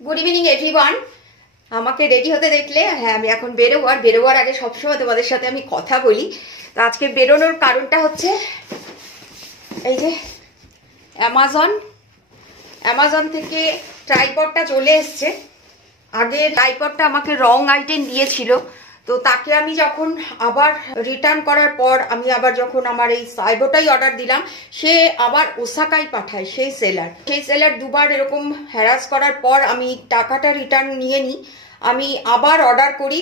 Good evening everyone. আমাকে ready হতে দেখলে হ্যাঁ আমি এখন বেরোবার আগে সবসময় তোমাদের সাথে আমি কথা বলি। তো আজকে বেরোনোর কারণটা হচ্ছে এই যে অ্যামাজন থেকে ট্রাইপডটা চলে এসছে। আগে ট্রাইপডটা আমাকে রং আইটেম দিয়েছিল, তো তাকে আমি যখন আবার রিটার্ন করার পর আমি আবার যখন আমার এই সাইবোটাই অর্ডার দিলাম, সে আবার ওসাকাই পাঠায়। সেই সেলার দুবার এরকম হ্যারাস করার পর আমি টাকাটা রিটার্ন নিয়ে নিই, আমি আবার অর্ডার করি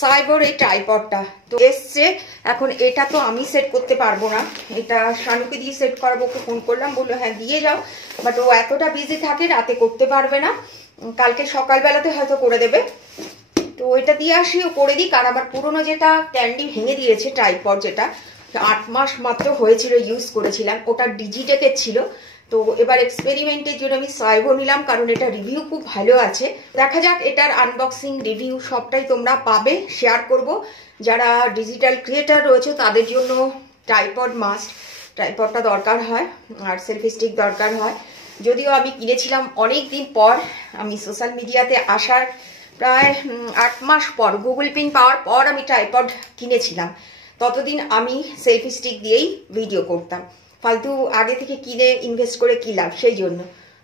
সাইবোর এই ট্রাইপডটা। তো এসছে, এখন এটা তো আমি সেট করতে পারবো না, এটা শানুকে দিয়ে সেট করাবো। ওকে ফোন করলাম, বললো হ্যাঁ দিয়ে যাও, বাট ও এতটা বিজি থাকে রাতে করতে পারবে না, কালকে সকালবেলাতে হয়তো করে দেবে। তো ওইটা দিয়ে আসি, ও করে দিই। কারণ আমার পুরোনো যেটা ক্যান্ডি ভেঙে দিয়েছে ট্রাইপড, যেটা 8 মাস মাত্র হয়েছিল ইউজ করেছিলাম, ওটা ডিজিটেকের ছিল। তো এবার এক্সপেরিমেন্টের জন্য আমি সাইবো নিলাম, কারণ এটা রিভিউ খুব ভালো আছে। দেখা যাক, এটার আনবক্সিং রিভিউ সবটাই তোমরা পাবে, শেয়ার করব। যারা ডিজিটাল ক্রিয়েটার রয়েছে তাদের জন্য ট্রাইপড মাস্ট, ট্রাইপডটা দরকার হয়, আর সেলফি স্টিক দরকার হয়। যদিও আমি কিনেছিলাম অনেক দিন পর, আমি সোশ্যাল মিডিয়াতে আসার প্রায় 8 মাস পর, গুগল পিন পাওয়ার পর আমি ট্রাইপড কিনেছিলাম। ততদিন আমি সেলফি স্টিক দিয়েই ভিডিও করতাম, ফালতু আগে থেকে কিনে ইনভেস্ট করে কি লাভ, সেই জন্য।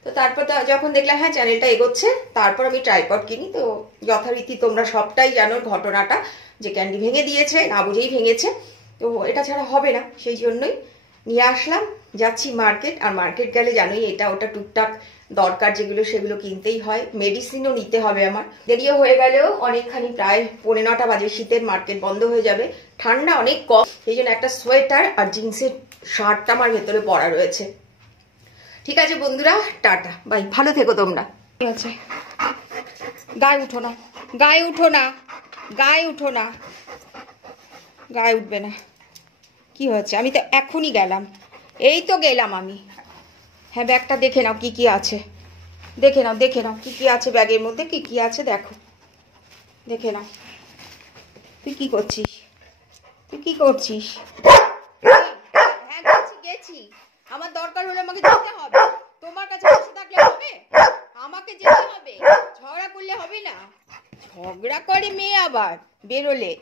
তো তারপর যখন দেখলাম হ্যাঁ চ্যানেলটা এগোচ্ছে, তারপর আমি ট্রাইপড কিনি। তো যথারীতি তোমরা সবটাই জানো ঘটনাটা, যে ক্যান্ডি ভেঙে দিয়েছে, না বুঝেই ভেঙেছে। তো এটা ছাড়া হবে না, সেই জন্যই নিয়ে আসলাম। যাচ্ছি মার্কেট, আর মার্কেট গেলে জানোই এটা ওটা টুকটাক দরকার যেগুলো সেগুলো কিনতেই হয়। মেডিসিনও নিতে হবে আমার। দেরিও হয়ে গেলেও অনেকখানি, প্রায় 9:45 বাজে, শীতের মার্কেট বন্ধ হয়ে যাবে, ঠান্ডা অনেক কম, সেই জন্য একটা সোয়েটার আর জিন্সের শার্টটা আমার ভেতরে পরা রয়েছে। ঠিক আছে বন্ধুরা, টাটা বাই, ভালো থেকো তোমরা। ঠিক আছে, গায়ে উঠো না, গায়ে উঠো না, গায়ে উঠো না, গায়ে উঠবে না। কি হয়েছে? আমি তো এখনই গেলাম, এই তো গেলাম আমি। হ্যাঁ ব্যাগটা দেখে নাও কি কি আছে, দেখে নাও কি কি আছে ব্যাগের মধ্যে, কি কি আছে দেখো, দেখে নাও। তুই কি করছিস? হ্যাঁ গেছি, আমার দরকার হলে আমাকে যেতে হবে। তোমার কাছে বসে থাকলে হবে? আমাকে যেতে হবে, ঝগড়া করলে হবে না। ঝগড়া করে মেয়ে আবার বেরোলে।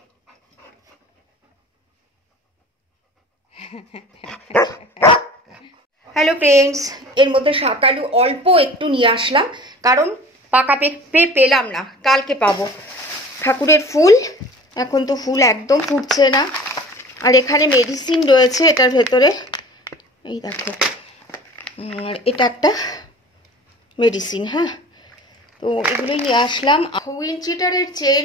হ্যালো ফ্রেন্ডস, এর মধ্যে শাকালু অল্প একটু নিয়ে আসলাম, কারণ পাকা পেঁপে পেলাম না, কালকে পাবো। ঠাকুরের ফুল, এখন তো ফুল একদম ফুটছে না। আর এখানে মেডিসিন রয়েছে এটার ভেতরে, এই দেখো, আর এটা একটা মেডিসিন। হ্যাঁ, তো এগুলোই নিয়ে আসলাম। উইন্ড চিটারের চেন,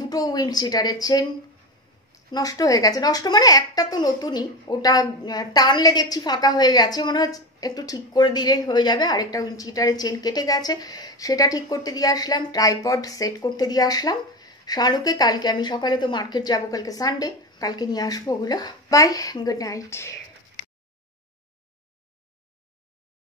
দুটো উইন্ড চিটারের চেন নষ্ট হয়ে গেছে। নষ্ট মানে একটা তো নতুনই, ওটা টানলে দেখছি ফাঁকা হয়ে গেছে, মনে হয় একটু ঠিক করে দিলেই হয়ে যাবে। আরেকটা উইন্ড চিটারের চেন কেটে গেছে, সেটা ঠিক করতে দিয়ে আসলাম। ট্রাইপড সেট করতে দিয়ে আসলাম শানুকে। কালকে আমি সকালে তো মার্কেট যাবো, কালকে সানডে, কালকে নিয়ে আসবো ওগুলো। Bye, good night.